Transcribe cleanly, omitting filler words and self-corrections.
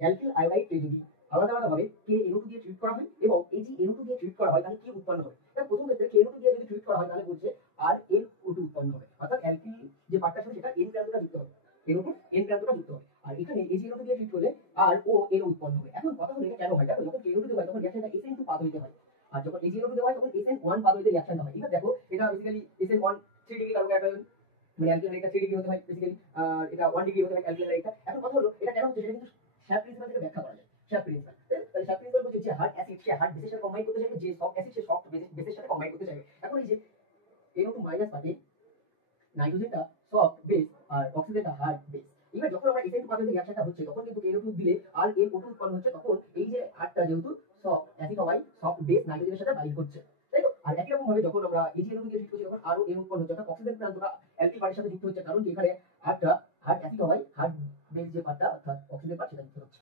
Alkyl iodide কে যদি আলাদাভাবে KNO2 দিয়ে ট্রিট করা হয় এবং AgNO2 দিয়ে ট্রিট করা হয় তাহলে কি উৎপন্ন হবে? এটা প্রথম ক্ষেত্রে KNO2 দিয়ে যদি ট্রিট করা হয় তাহলে বলছে RnO2 উৎপন্ন হবে। অর্থাৎ অ্যালকিল যে পার্টটা ছিল সেটা N প্রান্তটা যুক্ত হবে। NO2 N প্রান্তটা যুক্ত হবে। আর এখানে AgNO2 দিয়ে ট্রিট করলে RONO উৎপন্ন হবে। এখন কথা হলো এটা কেন হয়? দেখো যখন KNO2 দেওয়া হয় তখন রিঅ্যাকশনটা SN2 পাথ হইতে হয়। আর যখন AgNO2 দেওয়া হয় তখন SN1 পাথ হইতে রিঅ্যাকশনটা হয়। এবার দেখো এটা বেসিক্যালি SN1 3 ডিগ্রি কার্বন কাটায়ন মানে অ্যালকিল হাইড্রাইডটা 3 ডিগ্রি হতে হয় বেসিক্যালি, আর এটা 1 ডিগ্রি হতে হয় অ্যালকিল হাইড্রাইডটা। এখন কথা হলো এটা কেন হচ্ছে সেটা কিন্তু শ্যাপ প্রিন্সিপাল থেকে ব্যাখ্যা করা যায়। শ্যাপ প্রিন্সিপাল, তাহলে শ্যাপ প্রিন্সিপাল বলছে যে হার্ড অ্যাসিড সে হার্ড বেসের সাথে কম্বাইন করতে চাইবে, যে সফট অ্যাসিড সে সফট বেসের সাথে কম্বাইন করতে চাইবে। এখন এই যে NO2 মাইনাস পার্টে নাইট্রোজেনটা সফট বেস আর অক্সিজেনটা হার্ড বেস। এবার যখন আমরা SN2 পাথ হইতে রিঅ্যাকশনটা হচ্ছে তখন কিন্তু KNO2 দিলে RnO2 উৎপন্ন হচ্ছে, তখন এই যে হার্ডটা যেহেতু সফট অ্যাসিড হওয়ায় সফট বেস নাইট্রোজেনের সাথে বাইন্ড করছে, তাই তো? আর একই রকম ভাবে যখন আমরা AgNO2 দিয়ে ট্রিট করছি তখন আরো N উৎপন্ন হচ্ছে, অর্থাৎ অক্সিজেন প্রান্তটা অ্যালকিল পার্টির সাথে যুক্ত হচ্ছে, কারণ কি এখানে